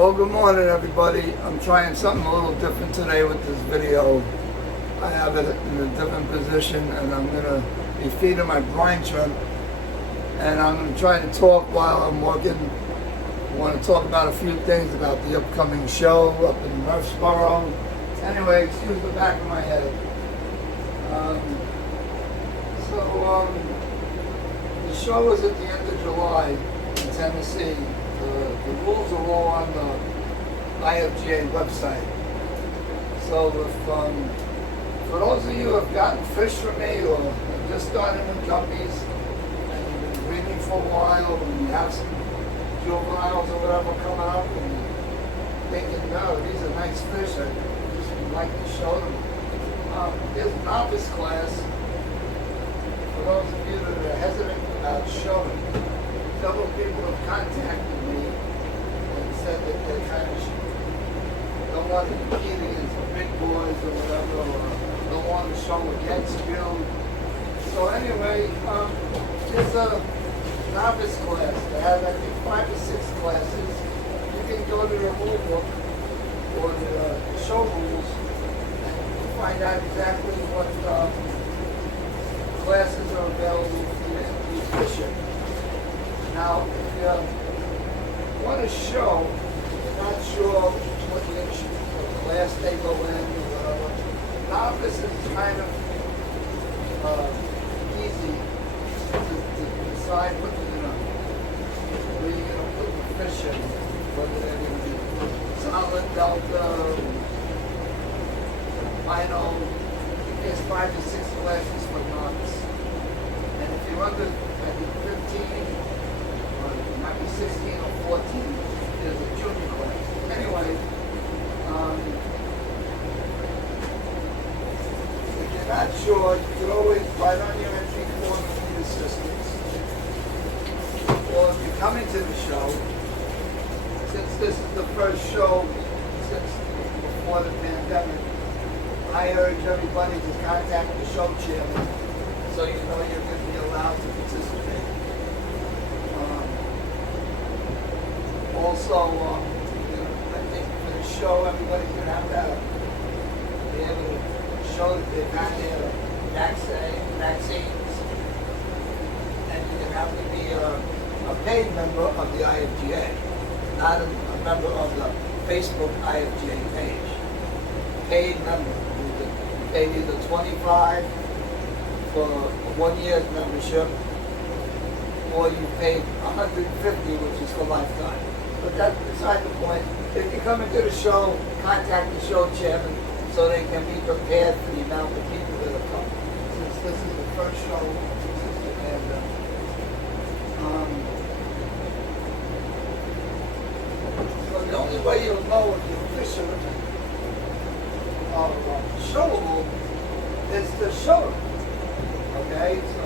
Well, good morning, everybody. I'm trying something a little different today with this video. I have it in a different position, and I'm going to be feeding my brine shrimp. And I'm going to try to talk while I'm working. I want to talk about a few things about the upcoming show up in Murfreesboro. Anyway, excuse the back of my head. The show is at the end of July in Tennessee. The rules are all on the IFGA website. So if, for those of you who have gotten fish from me or have just started with guppies and you've been breeding for a while and you have some juveniles or whatever coming up and you're thinking, no, these are nice fish, I just would like to show them. There's a novice class for those of you that are hesitant about showing. Several people have contacted me and said that they kind of don't want to compete against the big boys or whatever, or don't want to show against you. So anyway, there's a novice class. They have, I think, 5 or 6 classes. You can go to the rule book or the show rules and find out exactly what classes are available for you fishing. Now, if you want to show, you're not sure what class they go in or whatever. Novice is kind of easy to decide what you're going to, where you're going to put the fish in, whether they're going to be solid, delta, minor. There's 5 to 6 classes for novice. And if you're under, I think, 15, might be 16 or 14, there's a junior class. Anyway, if you're not sure, you can always write on your entry form and need assistance. Or if you're coming to the show, since this is the first show since before the pandemic, I urge everybody to contact the show chairman so you know you're going to be allowed to participate. Also, I think for the show, everybody's going to have to be able to show that they've had their vaccines, and you're going to have to be a paid member of the IFGA, not a member of the Facebook IFGA page. Paid member. You pay either $25 for a 1 year's membership, or you pay $150, which is for lifetime. But that's beside the point. If you come into the show, contact the show chairman so they can be prepared for the amount of people that are coming. Since this is the first show since the pandemic. So the only way you'll know if your fish are showable is to show them. Okay, so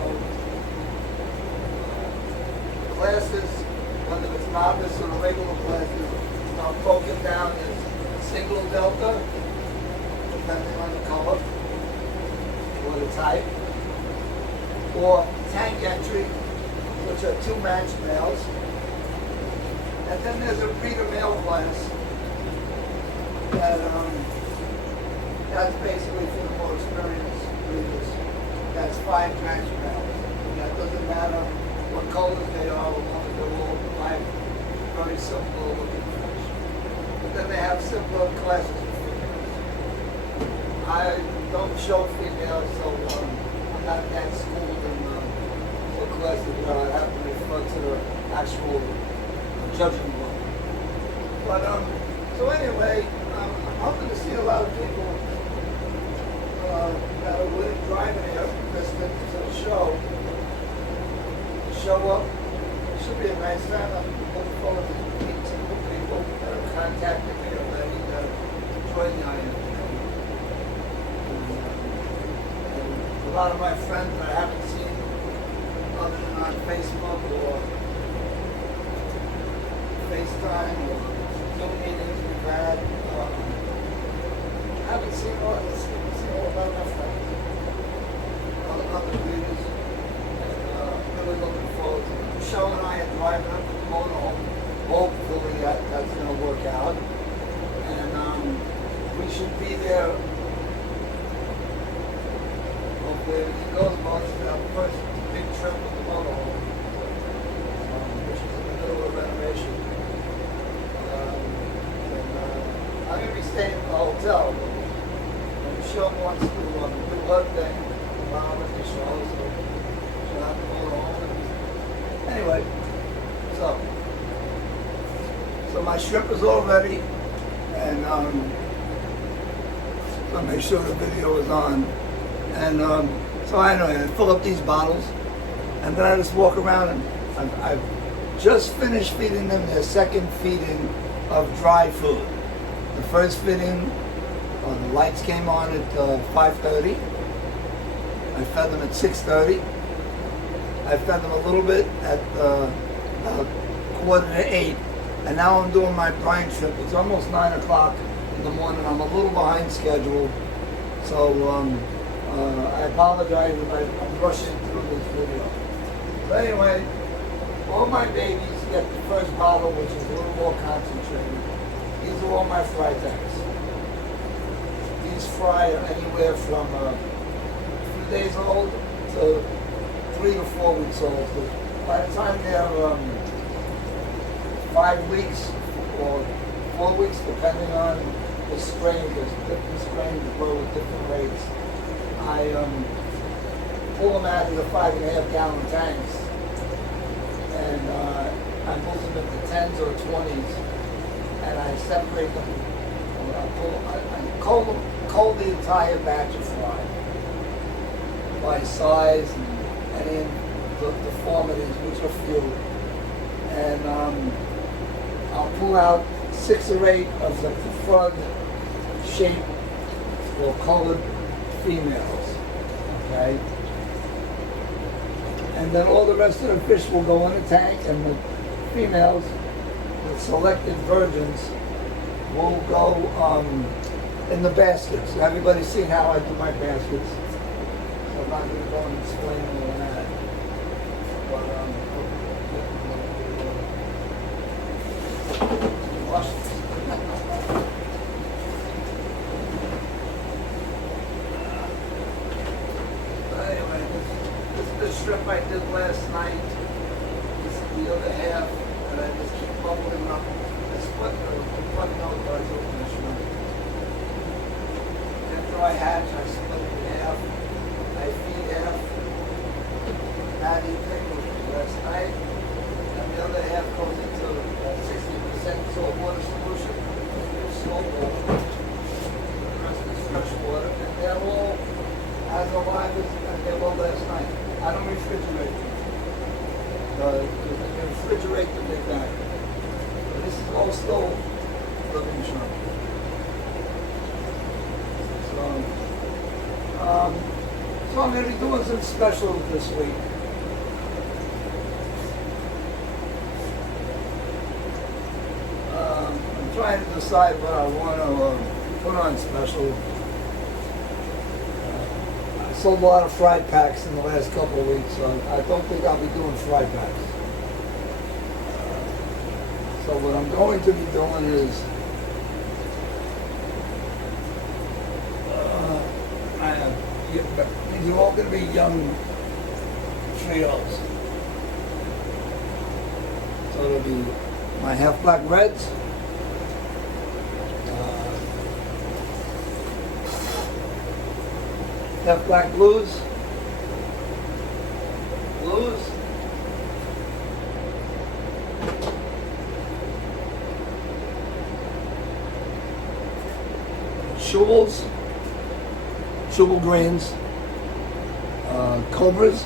classes, whether it's novice or regular classes, are broken down as single delta, depending on the color or the type, or tank entry, which are 2 matched males. And then there's a breeder male class that that's basically for the more experienced breeders. That's 5 matched males. And that doesn't matter what colors they are, they're all 5 very simple looking fish. But then they have simpler classes of females. I don't show females, so I'm not that schooled in the classes where I have to refer to the actual judging book. But so anyway, I'm hoping to see a lot of people that are willing to drive in here to the show. Show up. It should be a nice time. I'm looking forward to meeting some people that have contacted me already that join the IFGA. And a lot of my friends that I haven't seen other than on Facebook or FaceTime or Zoom meetings we've had. I haven't seen all about my friends. Other breeders. And really looking forward to it. Michelle and I are driving up to the motorhome hopefully that's going to work out. And we should be there. Hopefully everything goes well. It's our first big trip with the motorhome, which is in the middle of renovation. I'm going to be staying in the hotel. Michelle wants to do her thing, Mom and Michelle, so she'll have to go home. Anyway, so my shrimp is all ready, and I'll make sure the video is on. And so I know I fill up these bottles, and then I just walk around, and I've just finished feeding them their second feeding of dry food. The first feeding, the lights came on at 5:30. I fed them at 6:30. I fed them a little bit at about 7:45, and now I'm doing my brine trip. It's almost 9 o'clock in the morning. I'm a little behind schedule, so I apologize if I'm rushing through this video. But anyway, all my babies get the first bottle, which is a little more concentrated. These are all my fry tanks. These fry are anywhere from a few days old to 3 to 4 weeks old. So by the time they're 5 weeks or 4 weeks, depending on the strain, because different strains grow at different rates, I pull them out of the 5.5 gallon tanks, and I move them into 10s or 20s, and I separate them. I cull the entire batch of fry by size and in the deformities, which are few. And I'll pull out 6 or 8 of the preferred shape or colored females. Okay? And then all the rest of the fish will go in the tank, and the females, the selected virgins, will go in the baskets. Everybody's seen how I do my baskets, so I'm not going to go and explain all of that. But wash this. Anyway, this is the shrimp I did last night. This is the other half, and I just keep bubbling up. I split the front nose guards open the shrimp. After I hatch, I split it in half. I feed half that evening, which was last night, and the other half goes into 60% salt water solution, salt water. The rest is fresh water, and they're all as alive as they were last night. I don't refrigerate them. Because if you refrigerate them, they die. But this is all still living shrimp. So I'm going to be doing some specials this week. I'm trying to decide what I want to put on special. I sold a lot of fried packs in the last couple of weeks, so I don't think I'll be doing fried packs. So what I'm going to be doing is these are all going to be young trios. So it'll be my half black reds, half black blues, Schubel greens, cobras,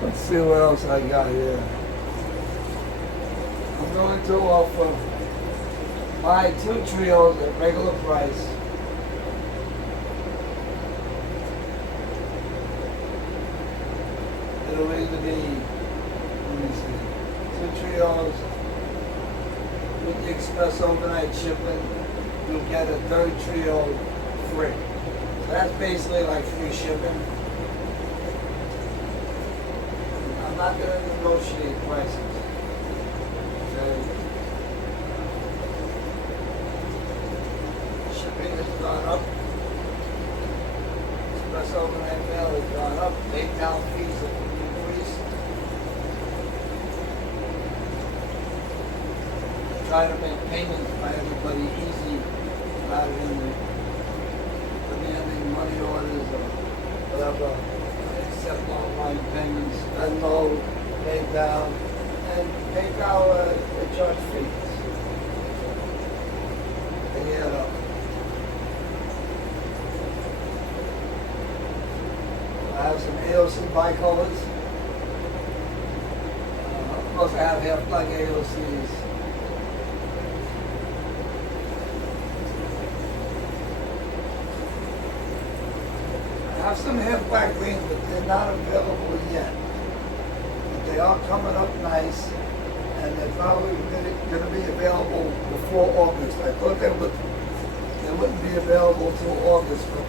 let's see what else I got here. I'm going to offer my 2 trios at regular price. It'll either be, let me see, 2 trios with the express overnight shipping. You'll get a 3rd trio free. So that's basically like free shipping. I'm not going to negotiate prices. Okay. Shipping has gone up. Express overnight mail has gone up. PayPal fees have increased. Try to make payments by everybody easy rather than demanding money orders or whatever. I accept online payments, Venmo, PayPal, and PayPal they charge fees. They add up. I have some AOC bicolors. Of course, I have half-black AOCs. I have some half-black greens, but they're not available yet. But they are coming up nice, and they're probably going to be available before August. I thought they wouldn't be available till August, but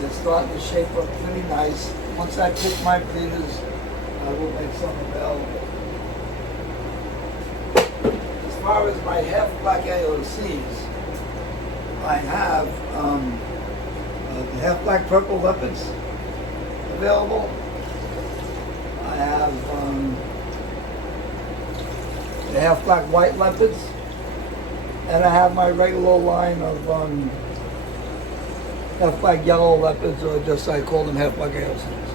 they're starting to shape up pretty nice. Once I pick my breeders, I will make some available. As far as my half-black AOCs, I have the half-black purple leopards available. I have the half-black white leopards, and I have my regular line of half-black yellow leopards, or just I call them half-black AOCs.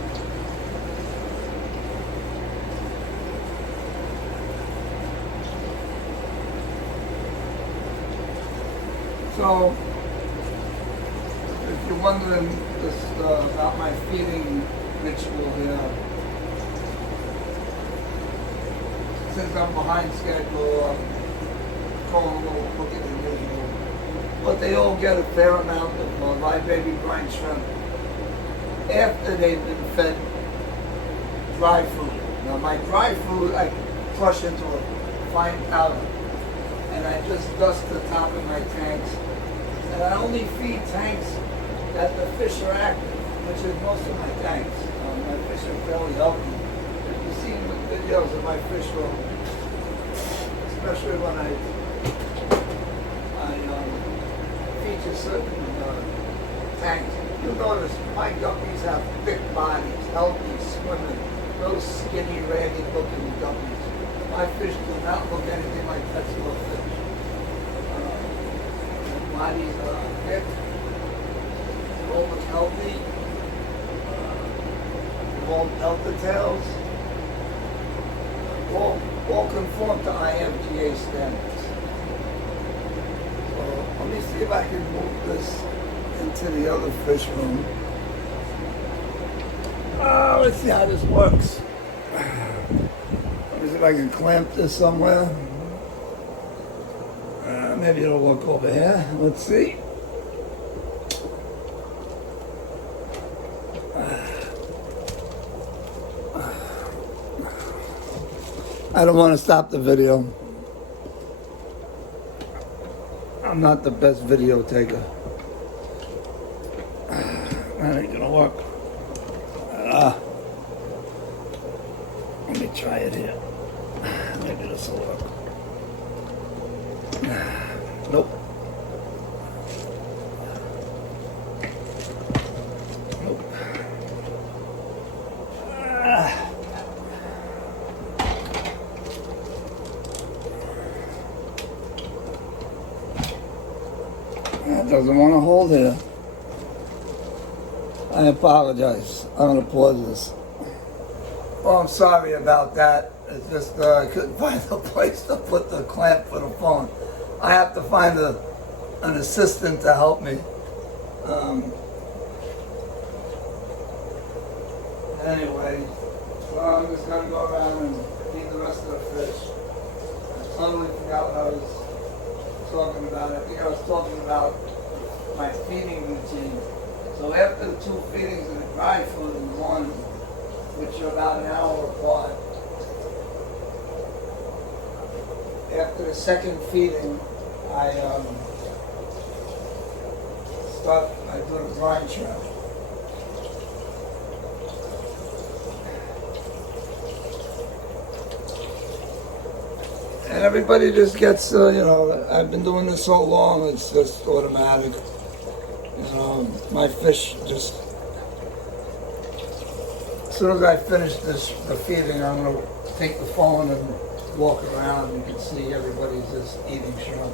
So, if you're wondering about my feeding ritual here, since I'm behind schedule, I'm going a little quicker than usual. But they all get a fair amount of live baby brine shrimp after they've been fed dry food. Now my dry food I crush into a fine powder, and I just dust the top of my tanks. And I only feed tanks that the fish are active, which is most of my tanks. My fish are fairly healthy. If you've seen the videos of my fish room, especially when I feature certain tanks, you'll notice my guppies have big bodies, healthy, swimming, those skinny, ragged looking guppies. My fish do not look anything like Petzler fish. Bodies are thick, all look healthy, all delta tails, all conform to IMGA standards. So let me see if I can move this into the other fish room. Let's see how this works. Let me see if I can clamp this somewhere. Maybe it'll work over here. Let's see. I don't want to stop the video. I'm not the best video taker. That ain't gonna work. Let me try it here. Maybe this will work. Nope. Nope. That doesn't want to hold here. I apologize. I'm going to pause this. Well, I'm sorry about that. It's just I couldn't find a place to put the clamp for the phone. I have to find an assistant to help me. Anyway, so I'm just going to go around and feed the rest of the fish. I totally forgot what I was talking about. I think I was talking about my feeding routine. So after the 2 feedings of the dry food in the morning, which are about an hour apart, after the second feeding, I do the brine shrimp. everybody just gets, I've been doing this so long, it's just automatic. My fish just, as soon as I finish the feeding, I'm going to take the phone and walk around, and you can see everybody's just eating shrimp.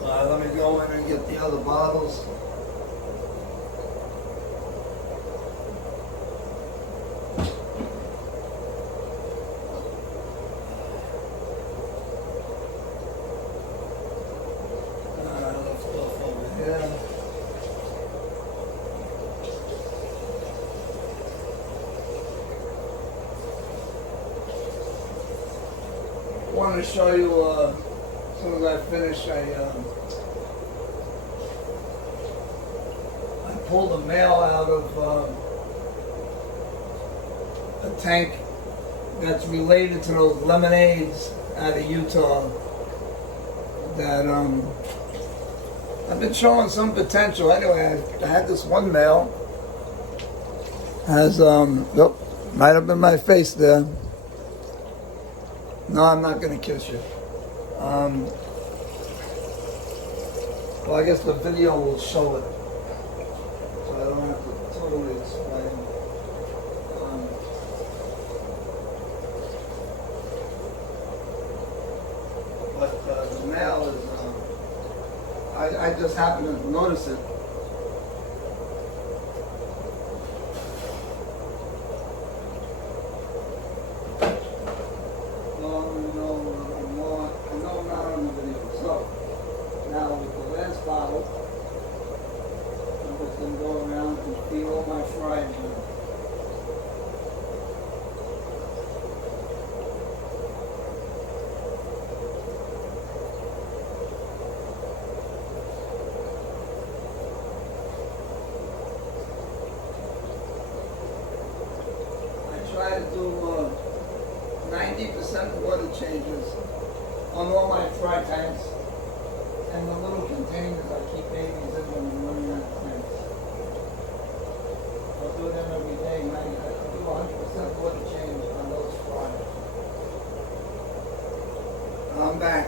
Let me go in and get the other bottles. I wanted to show you, as soon as I finish, I pulled a male out of a tank that's related to those lemonades out of Utah that I've been showing some potential. Anyway, I had this one male, has, nope, right up in my face there. No, I'm not going to kiss you. Well, I guess the video will show it, so I don't have to totally explain. But the male is, I just happened to notice it. Try to do 90% water changes on all my fry tanks and the little containers I keep babies in when I'm running out of tanks. I'll do them every day. I'll do 100% water change on those fries. I'm back.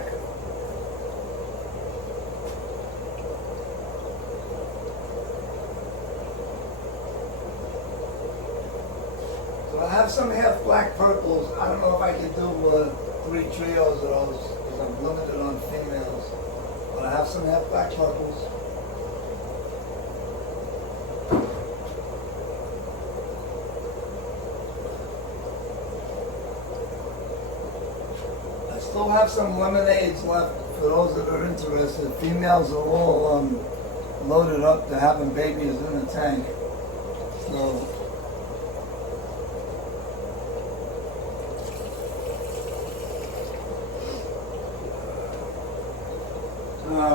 I have some half black purples. I don't know if I could do 3 trios of those because I'm limited on females. But I have some half black purples. I still have some lemonades left for those that are interested. Females are all loaded up to having babies in the tank. So.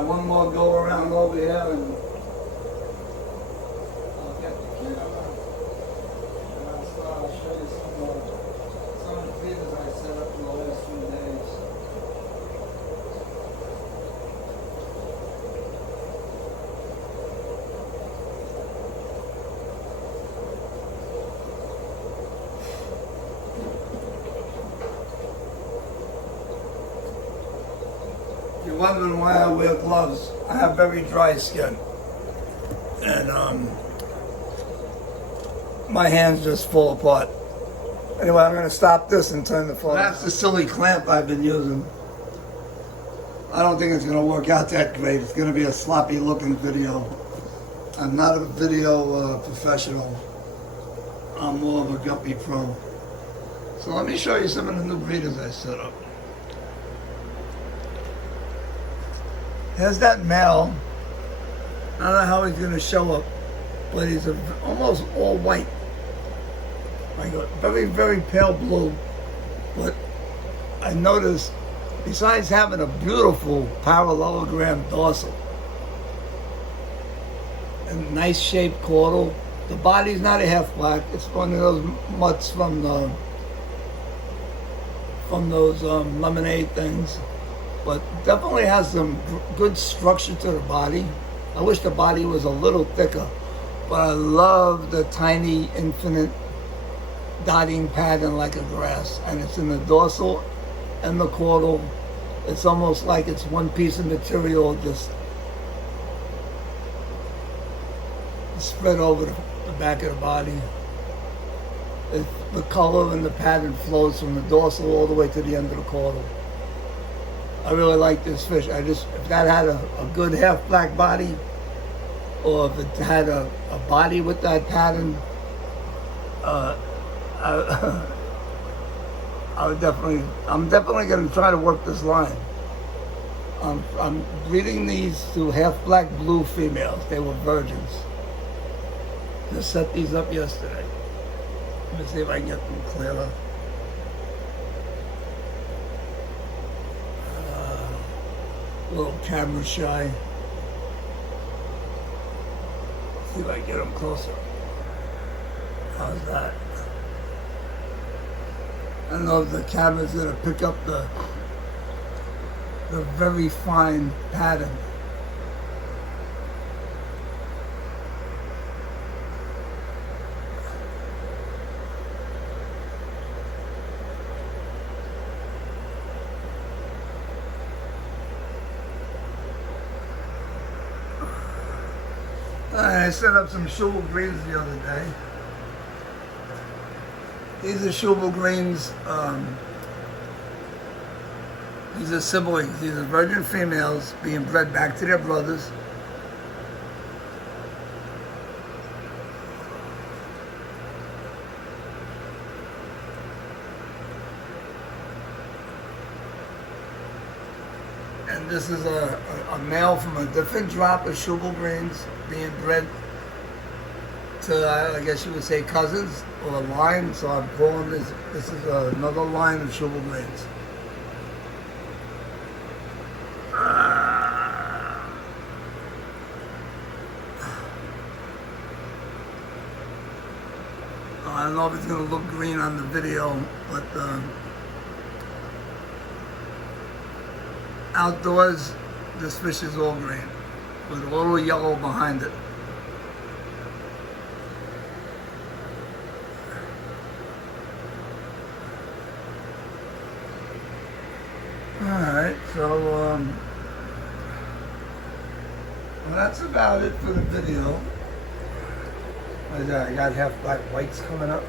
One more go around over here and I'll get the camera and I'll show you some of the feeders I set up in the last few days. You're wondering why I wear gloves. I have very dry skin. And my hands just fall apart. Anyway, I'm going to stop this and turn the phone. That's the silly clamp I've been using. I don't think it's going to work out that great. It's going to be a sloppy looking video. I'm not a video professional. I'm more of a Guppy pro. So let me show you some of the new breeders I set up. Here's that male. I don't know how he's going to show up, but he's almost all white. Like a very, very pale blue. But I noticed, besides having a beautiful parallelogram dorsal and nice shaped caudal, the body's not a half black. It's one of those mutts from those lemonade things. But definitely has some good structure to the body. I wish the body was a little thicker, But I love the tiny infinite dotting pattern like a grass, and it's in the dorsal and the caudal. It's almost like it's one piece of material just spread over the back of the body. The color and the pattern flows from the dorsal all the way to the end of the caudal. I really like this fish. If that had a good half black body, or if it had a body with that pattern, I'm definitely going to try to work this line. I'm breeding these to half black blue females. They were virgins. Just set these up yesterday. Let me see if I can get them clearer. A little camera shy. See if I can get them closer. How's that? I don't know if the camera's gonna pick up the very fine pattern. I set up some Schubel greens the other day. These are Schubel greens. These are siblings. These are virgin females being bred back to their brothers. And this is a male from a different drop of Schubel greens being bred to, I guess you would say, cousins or a line. So I'm calling this is another line of Schubel greens. I don't know if it's going to look green on the video, but outdoors, this fish is all green with a little yellow behind it. Alright, so well, that's about it for the video. I got half black whites coming up,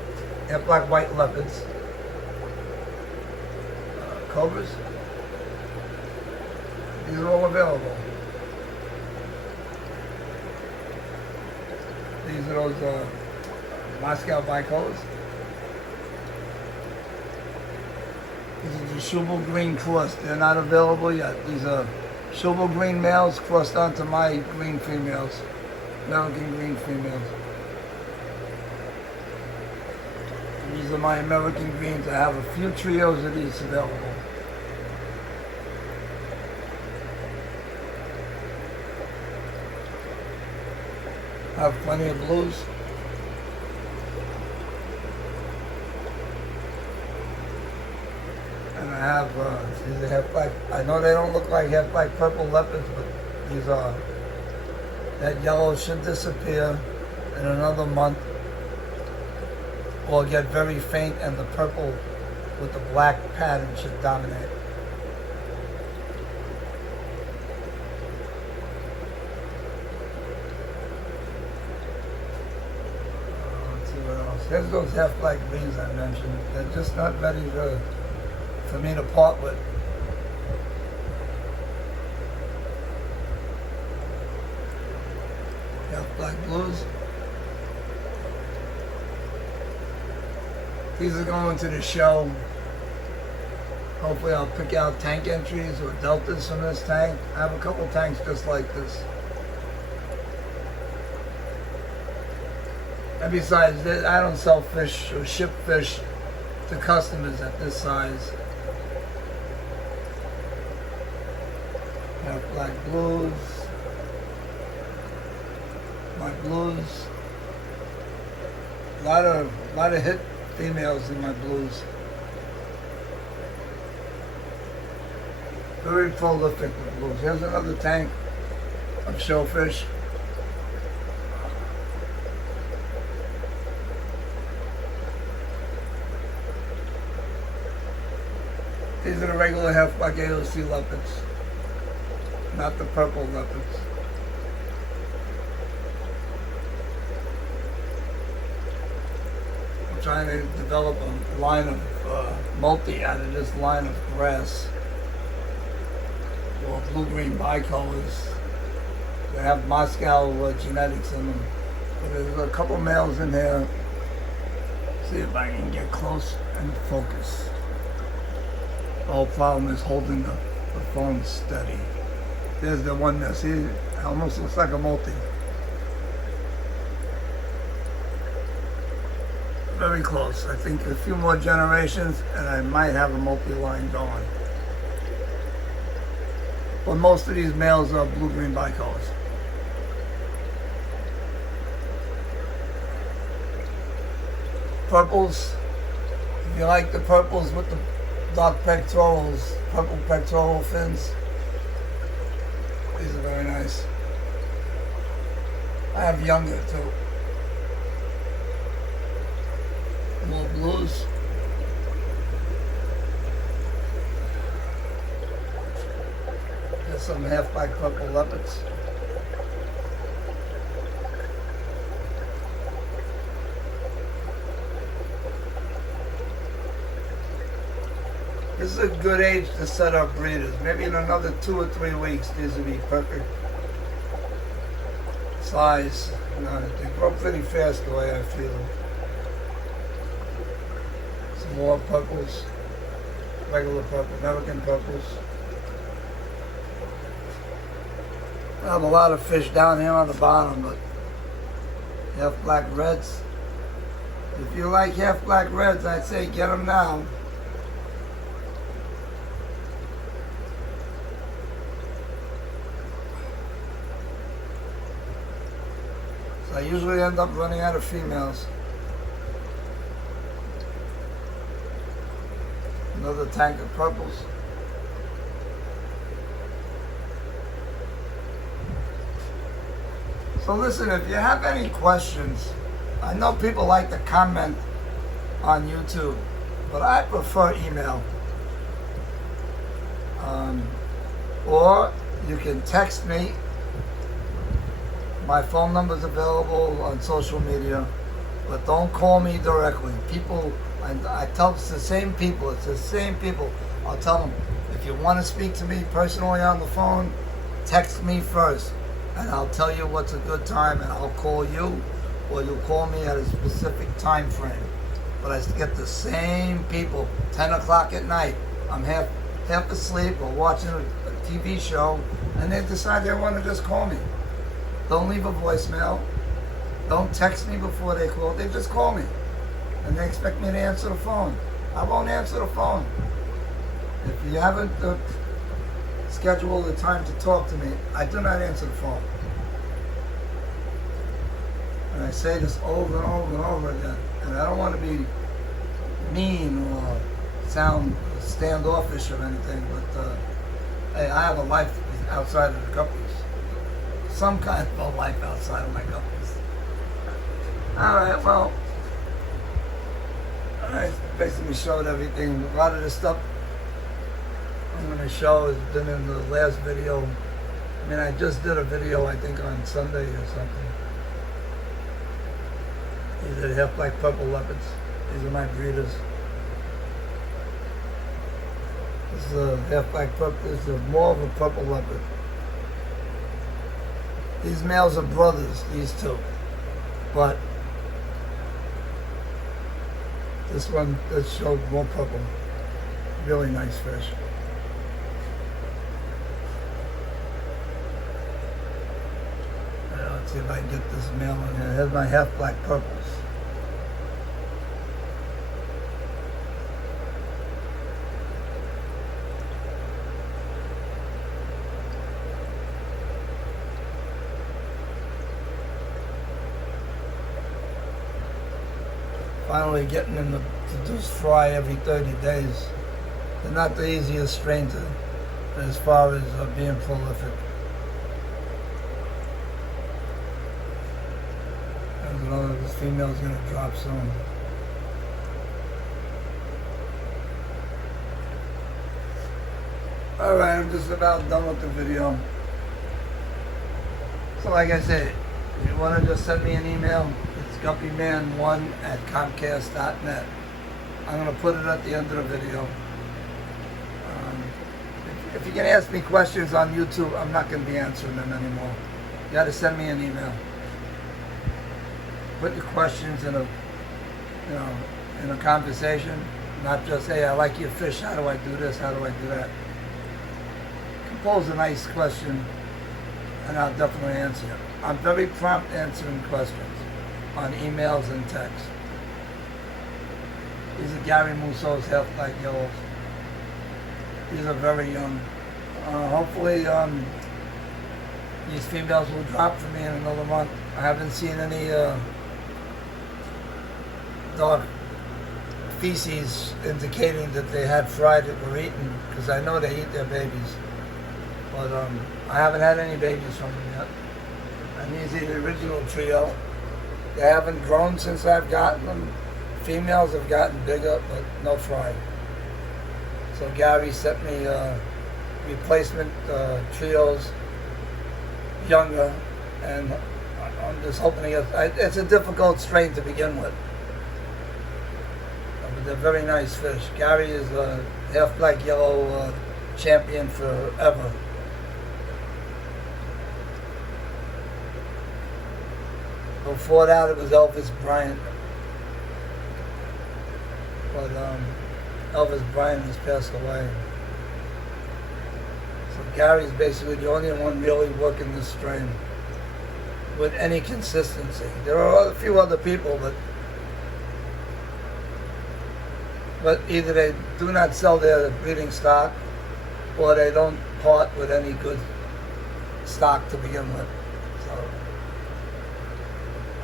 half black white leopards, cobras. These are all available. These are those Moscow bicolors. These are the Schubel green crossed. They're not available yet. These are Schubel green males crossed onto my green females, American green females. These are my American greens. I have a few trios of these available. I have plenty of blues. And I have, these are half black. I know they don't look like half black purple leopards, but these are, that yellow should disappear in another month. Will get very faint, and the purple with the black pattern should dominate. Let's see what else. There's those half black greens I mentioned. They're just not ready for me to part with. Half black blues. These are going to the show. Hopefully I'll pick out tank entries or deltas from this tank. I have a couple tanks just like this. And besides, I don't sell fish or ship fish to customers at this size. Have black blues. My blues. A lot of hit females in my blues. Very prolific with blues. Here's another tank of shellfish. These are the regular half-black AOC leopards, not the purple leopards. I'm trying to develop a line of multi out of this line of grass. Well, blue-green bicolors. They have Moscow genetics in them. But there's a couple males in here. See if I can get close and focus. The whole problem is holding the phone steady. There's the one there. See, it almost looks like a multi. Very close. I think a few more generations and I might have a multi-line going. But most of these males are blue-green bicolors. Purples, if you like the purples with the dark pectorals, purple pectoral fins, these are very nice. I have younger too. More blues. There's some half-black purple leopards. This is a good age to set up breeders. Maybe in another 2 or 3 weeks, these will be perfect size. You know, they grow pretty fast the way I feel. Some more purples, regular purple, American purples. I have a lot of fish down here on the bottom, but half-black reds. If you like half-black reds, I'd say get them now. I usually end up running out of females. Another tank of purples. So listen, if you have any questions, I know people like to comment on YouTube, but I prefer email. Or you can text me. My phone number is available on social media, but don't call me directly. People, I tell it's the same people. I'll tell them, if you want to speak to me personally on the phone, text me first, and I'll tell you what's a good time, and I'll call you, or you'll call me at a specific time frame. But I get the same people, 10 o'clock at night. I'm half asleep or watching a TV show, and they decide they want to just call me. Don't leave a voicemail. Don't text me before they call. They just call me. And they expect me to answer the phone. I won't answer the phone. If you haven't scheduled the time to talk to me, I do not answer the phone. And I say this over and over and over again. And I don't want to be mean or sound standoffish or anything, but hey, I have a life outside of the Guppies. Some kind of a life outside of my Guppies. Alright, well, I basically showed everything. A lot of the stuff I'm going to show has been in the last video. I mean, I just did a video, I think, on Sunday or something. These are the half-black purple leopards. These are my breeders. This is a half-black purple. This is more of a purple leopard. These males are brothers, these two. But this one that showed more purple. Really nice fish. Let's see if I can get this male in here. Here's my half-black purples. Finally getting them to produce fry every 30 days. They're not the easiest strain to, as far as being prolific. And another, this female's going to drop soon. Alright, I'm just about done with the video. So like I said, if you want to just send me an email, it's guppyman1@comcast.net. I'm going to put it at the end of the video. If you can ask me questions on YouTube, I'm not going to be answering them anymore. You got to send me an email. Put your questions in a conversation, not just, hey, I like your fish, how do I do this, how do I do that? Compose a nice question, and I'll definitely answer it. I'm very prompt answering questions on emails and texts. These are Gary Musso's half-black yellows. These are very young. Hopefully, these females will drop for me in another month. I haven't seen any dark feces indicating that they had fry that were eaten, because I know they eat their babies. But I haven't had any babies from them yet. And these are the original trio. They haven't grown since I've gotten them. Females have gotten bigger, but no fry. So Gary sent me replacement trios, younger, and I'm just hoping it's a difficult strain to begin with. But they're very nice fish. Gary is a half-black yellow champion forever. Before that, it was Elvis Bryant. But Elvis Bryant has passed away. So Gary's basically the only one really working this strain with any consistency. There are a few other people, but either they do not sell their breeding stock, or they don't part with any good stock to begin with. So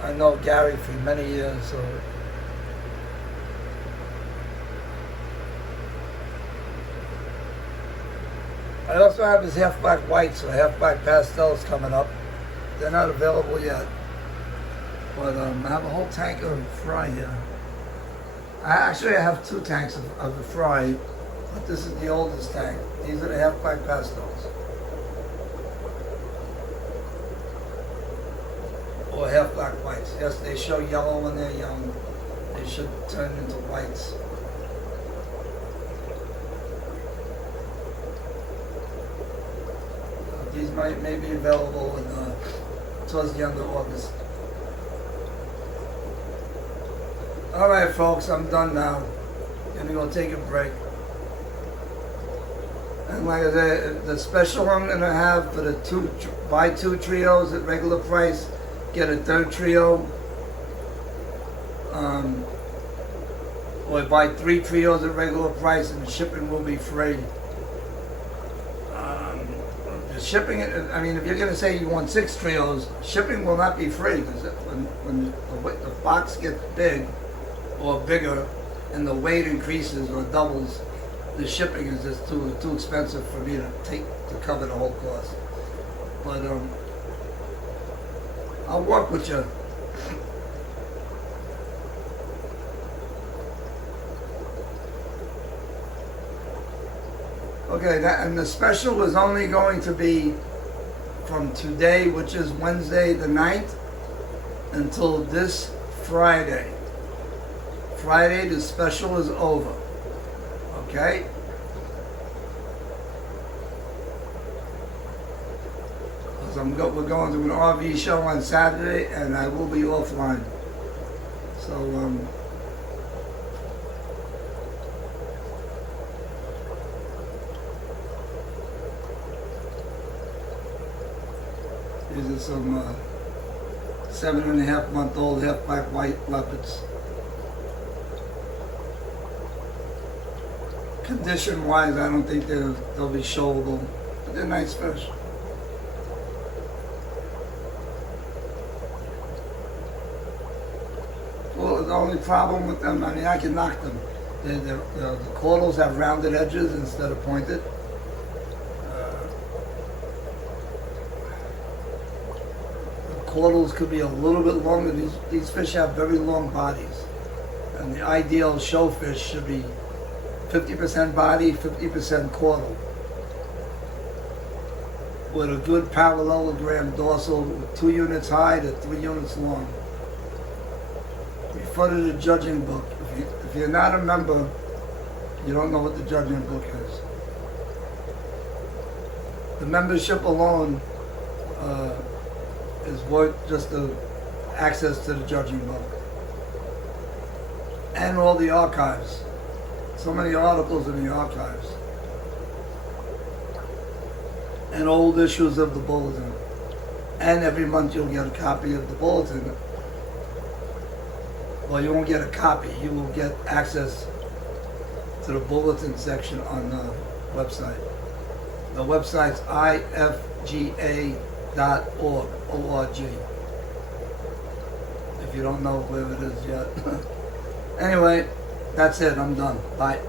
I know Gary for many years, so I also have his half-black whites or half-black pastels coming up. They're not available yet. But I have a whole tank of fry here. I have 2 tanks of the fry, but this is the oldest tank. These are the half-black pastels. Or half-black whites. Yes, they show yellow when they're young. They should turn into whites. These may be available towards the end of August. Alright folks, I'm done now. Gonna go take a break. And like I said, the special I'm gonna have for the buy 2 trios at regular price, get a 3rd trio. Or buy 3 trios at regular price and shipping will be free. Shipping, I mean, if you're going to say you want 6 trios, shipping will not be free, because when the box gets big or bigger and the weight increases or doubles, the shipping is just too expensive for me to cover the whole cost. But I'll work with you. Okay, and the special is only going to be from today, which is Wednesday the 9th, until this Friday. Friday, the special is over. Okay? Because we're going to an RV show on Saturday, and I will be offline. So, these are some 7.5-month-old half-black white leopards. Condition-wise, I don't think they'll be showable, but they're nice fish. Well, the only problem with them, I mean, I can knock them. The caudals have rounded edges instead of pointed. Caudals could be a little bit longer. These fish have very long bodies, and the ideal showfish should be 50% body, 50% caudal. with a good parallelogram dorsal with 2 units high to 3 units long. Refer to the judging book. If you're not a member, you don't know what the judging book is. The membership alone is worth just the access to the judging book. And all the archives. So many articles in the archives. And old issues of the bulletin. And every month you'll get a copy of the bulletin. Well, you won't get a copy. You will get access to the bulletin section on the website. The website's ifga.org, O-R-G. If you don't know where it is yet. Anyway, that's it. I'm done. Bye.